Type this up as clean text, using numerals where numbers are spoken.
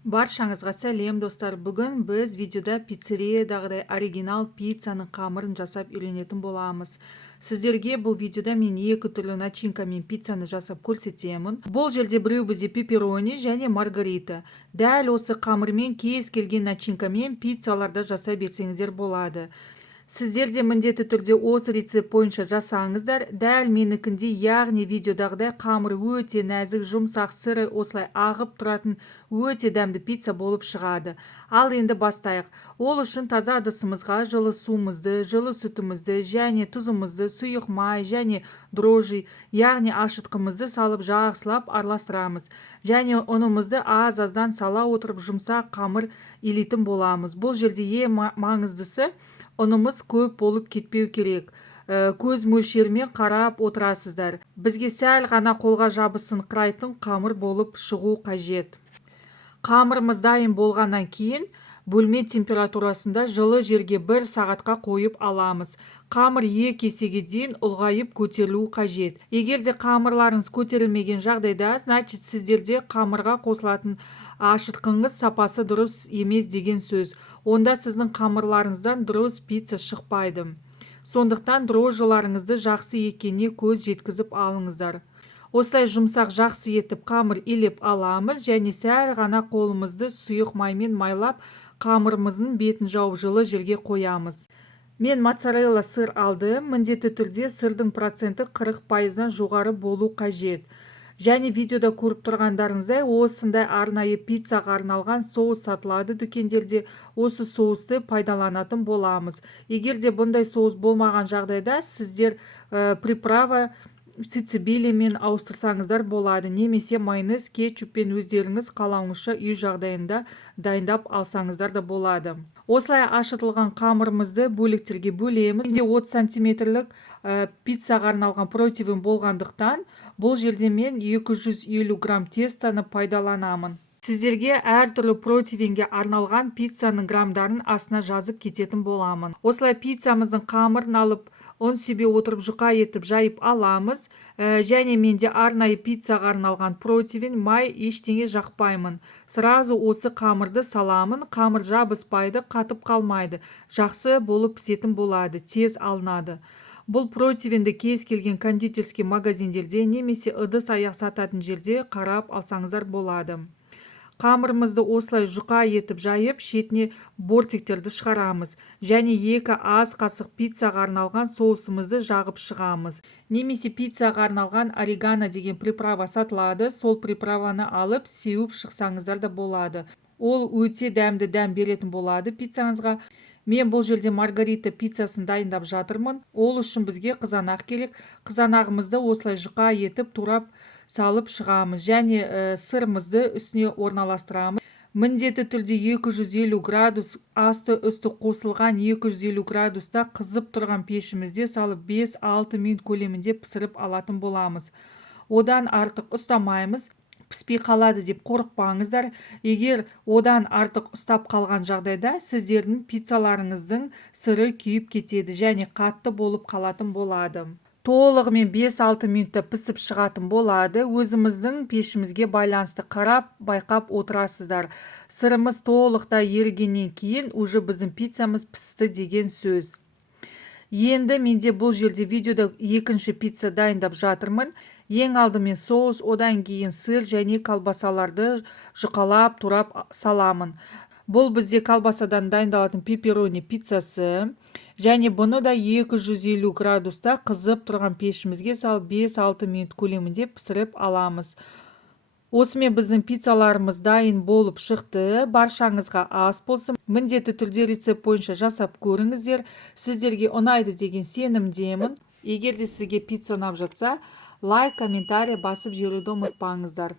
Баршаңызға сәлем достар. Бүгін біз видеода пиццериядағыдай оригинал пиццаның қамырын жасап үйренетін боламыз. Сіздерге бұл видеода мен екі түрлі начинкамен пиццаны жасап көрсетемін. Бұл жерде біреу бізде пепперони және маргарита. Дәл осы қамырмен кез келген начинкамен пиццаларды жасай берсеңіздер болады. Сіздер де міндетті түрде осы рецепт бойынша жасаңыздар. Дәл менікіндей, яғни видеодағыдай қамыр өте нәзік, жұмсақ, сыры осылай ағып тұратын өте дәмді пицца болып шығады. Ал енді бастайық. Ол үшін таза ыдысымызға жылы суымызды, жылы сүтімізді және тұзымызды, сұйық май және дрожжи, яғни ашытқымызды салып жақсылап араластырамыз. Және ұнымызды аз-аздан сала отырып жұмсақ қамыр илейтін боламыз. Бұл жерде ең маңыздысы ұнымыз көп болып кетпеу керек. Көз мөлшерімен қарап отырасыздар. Бізге сәл ғана қолға жабысыңқырайтын қамыр болып шығу қажет. Қамырымыз дайын болғаннан кейін бөлме температурасында жылы жерге 1 сағатқа қойып аламыз. Қамыр 2 есеге дейін ұлғайып көтерілуі қажет. Егер де қамырларыңыз көтерілмеген жағдайда, значит сіздерде қамырға қосылатын ашытқыңыз сапасы дұрыс емес деген сөз. Онда сіздің қамырларыңыздан дұрыс пицца шықпайды. Сондықтан дрожжыларыңызды жақсы екеніне көз жеткізіп алыңыздар. Осылай жұмсақ жақсы етіп қамыр илеп аламыз және сәл ғана қолымызды сұйық маймен майлап қамырымыздың бетін жауып жылы жерге қоямыз. Мен моцарелла сыр алдым. Міндетті түрде сырдың проценті 40%-дан жоғары болу қажет. Және видеода көріп тұрғандарыңыздай осындай арнайы пиццаға арналған соус сатылады дүкендерде. Осы соусты пайдаланатын боламыз. Егер де бұндай соус болмаған жағдайда сіздер приправа сицилиямен ауыстырсаңыздар болады. Немесе майонез, кетчуппен өздеріңіз қалауыңызша үй жағдайында дайындап алсаңыздар да болады. Осылай ашытылған қамырымызды бөліктерге бөлеміз. Менде 30 сантиметрлік пиццаға арналған противень болғандықтан бұл жерде мен 250 грамм тестаны пайдаланамын. Сіздерге әртүрлі противеньге арналған пиццаның грамдарын астына жазып кететін боламын. Осылай пиццамыздың қамырын алып, ұн себе отырып жұқа етіп жайып аламыз. Және менде арнайы пиццаға арналған противень, май ештеңе жақпаймын. Сразу осы қамырды саламын. Қамыр жабыспайды, қатып қалмайды. Жақсы болып пісетін болады, тез алынады. Бұл противеньді кез келген кондитерский магазиндерде немесе ыдыс аяқ сататын жерде қарап алсаңыздар болады. Қамырымызды осылай жұқа етіп жайып, шетіне бортиктерді шығарамыз. Және 2 ас қасық пиццаға арналған соусымызды жағып шығамыз. Немесе пиццаға арналған орегано деген приправа сатылады. Сол приправаны алып, сеуіп шықсаңыздар да болады. Ол өте дәмді дәм беретін болады пиццаңызға. Мен бұл жерде маргарита пиццасын дайындап жатырмын. Ол үшін бізге қызанақ керек. Қызанағымызды осылай жұқа етіп турап салып шығамыз. Және сырымызды үстіне орналастырамыз. Міндетті түрде 250 градус асты үсті қосылған 250 градуста қызып тұрған пешімізде салып 5-6 минут көлемінде пісіріп алатын боламыз. Одан артық ұстамаймыз. Піспей қалады деп қорықпаңыздар. Егер одан артық ұстап қалған жағдайда сіздердің пиццаларыңыздың сыры күйіп кетеді және қатты болып қалатын болады. Толығымен 5-6 минутта пісіп шығатын болады. Өзіміздің пешімізге байланысты қарап, байқап отырасыздар. Сырымыз толықтай ерігеннен кейін уже біздің пиццамыз пісті деген сөз. Енді менде бұл жерде видеода екінші пицца дайындап жатырмын. Ең алдымен соус, одан кейін сыр және колбасаларды жұқалап турап саламын. Бұл бізде колбасадан дайындалатын пепперони пиццасы. Және бұны да 250 градуста қызып тұрған пешімізге салып 5-6 минут көлемінде пісіріп аламыз. Осымен біздің пиццаларымыз дайын болып шықты. Баршаңызға ас болсын. Міндетті түрде рецепт бойынша жасап көріңіздер. Сіздерге ұнайды деген сенімдемін. Егер де сізге пицца ұнап жатса, лайк, комментарий басып жіберуді ұмытпаңыздар.